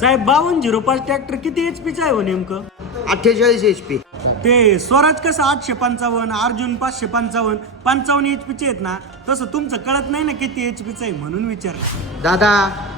साहेब बावन्न झिरो पाच ट्रॅक्टर किती एच पीचा आहे हो नेमकं? अठ्ठेचाळीस एच पी ते स्वराज कसं आठशे पंचावन्न अर्जुन पाचशे पंचावन्न पंचावन्न एच पीचे आहेत ना तसं तुमचं कळत नाही ना किती एच पीचं आहे म्हणून विचारलं. दादा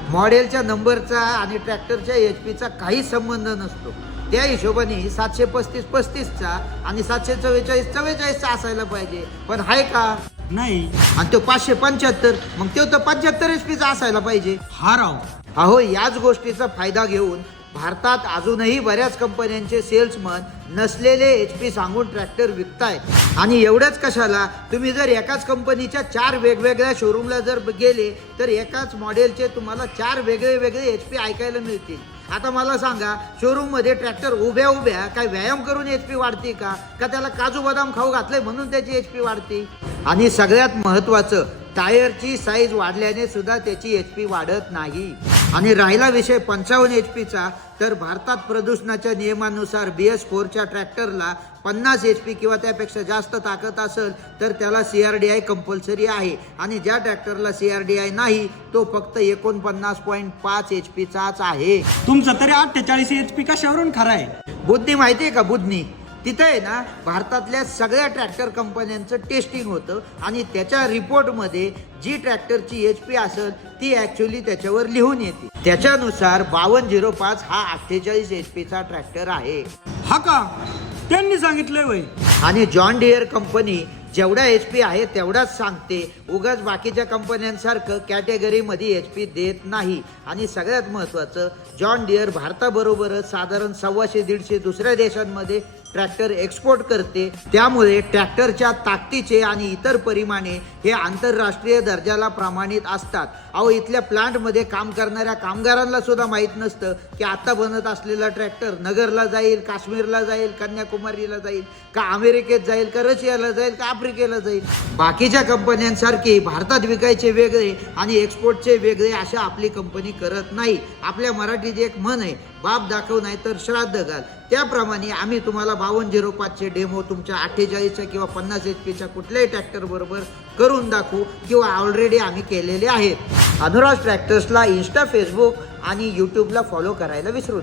मॉडेलच्या नंबरचा आणि ट्रॅक्टरच्या एच पीचा काही संबंध नसतो. त्या हिशोबाने सातशे पस्तीस पस्तीसचा आणि सातशे चव्वेचाळीस चव्वेचाळीसचा असायला पाहिजे. पण आहे का? नाही. आणि तो पाचशे पंच्याहत्तर मग तो तर पंच्याहत्तर एच पीचा असायला पाहिजे. हा राव. अहो याच गोष्टीचा फायदा घेऊन भारतात अजूनही बऱ्याच कंपन्यांचे सेल्समन नसलेले एच पी सांगून ट्रॅक्टर विकतायत आणि एवढंच कशाला तुम्ही जर एकाच कंपनीच्या चार वेगवेगळ्या शोरूमला जर गेले तर एकाच मॉडेलचे तुम्हाला चार वेगळे वेगळे एच पी ऐकायला मिळतील. आता मला सांगा शोरूममध्ये ट्रॅक्टर उभ्या उभ्या काय व्यायाम करून एच पी वाढते का? का त्याला काजू बदाम खाऊ घातले म्हणून त्याची एच पी वाढते? आणि सगळ्यात महत्वाचं टायरची साईज वाढल्याने सुद्धा त्याची एच पी वाढत नाही. आणि राहिला विषय पंचावन्न एच पीचा तर भारतात प्रदूषणाच्या नियमानुसार बी एस फोरच्या ट्रॅक्टरला पन्नास एच पी किंवा त्यापेक्षा जास्त ताकद असेल तर त्याला C R D I compulsory आहे. आणि ज्या ट्रॅक्टरला सी आर डी आय नाही तो फक्त एकोणपन्नास पॉईंट पाच एच पीचाच आहे. तुमचं तरी अठ्ठेचाळीस एच पी कशावरून खरं आहे? बुद्धनी माहिती आहे का बुद्धनी? तिथं आहे ना भारतातल्या सगळ्या ट्रॅक्टर कंपन्यांचं टेस्टिंग होतं आणि त्याच्या रिपोर्टमध्ये जी ट्रॅक्टरची एच पी असेल ती ॲक्च्युली त्याच्यावर लिहून येते. त्याच्यानुसार बावन्न झिरो पाच हा अठ्ठेचाळीस एच पीचा ट्रॅक्टर आहे. हा का? त्यांनी सांगितलंय वय. आणि जॉन डिअर कंपनी जेवढा एच पी आहे तेवढाच सांगते उगाच बाकीच्या कंपन्यांसारखं कॅटेगरीमध्ये एच पी देत नाही. आणि सगळ्यात महत्त्वाचं जॉन डिअर भारताबरोबरच साधारण सव्वाशे दीडशे दुसऱ्या देशांमध्ये ट्रॅक्टर एक्सपोर्ट करते त्यामुळे ट्रॅक्टरच्या ताकदीचे आणि इतर परिमाणे हे आंतरराष्ट्रीय दर्जाला प्रमाणित असतात. अहो इथल्या प्लांटमध्ये काम करणाऱ्या कामगारांना सुद्धा माहीत नसतं की आता बनत असलेला ट्रॅक्टर नगरला जाईल काश्मीरला जाईल कन्याकुमारीला जाईल का अमेरिकेत जाईल का रशियाला जाईल का आफ्रिकेला जाईल. बाकीच्या कंपन्यांसारखी भारतात विकायचे वेगळे आणि एक्सपोर्टचे वेगळे अशा आपली कंपनी करत नाही. आपल्या मराठीत एक म्हण आहे बाप दाखव नाही तर श्राद्ध घाल. त्याप्रमाणे आम्ही तुम्हाला बावन्न झिरो पाचचे डेमो तुमच्या अठ्ठेचाळीसच्या किंवा पन्नास एच पीच्या कुठल्याही ट्रॅक्टरबरोबर करून दाखवू किंवा ऑलरेडी आम्ही केलेले आहेत. अनुराज ट्रॅक्टर्सला इन्स्टा फेसबुक आणि यूट्यूबला फॉलो करायला विसरू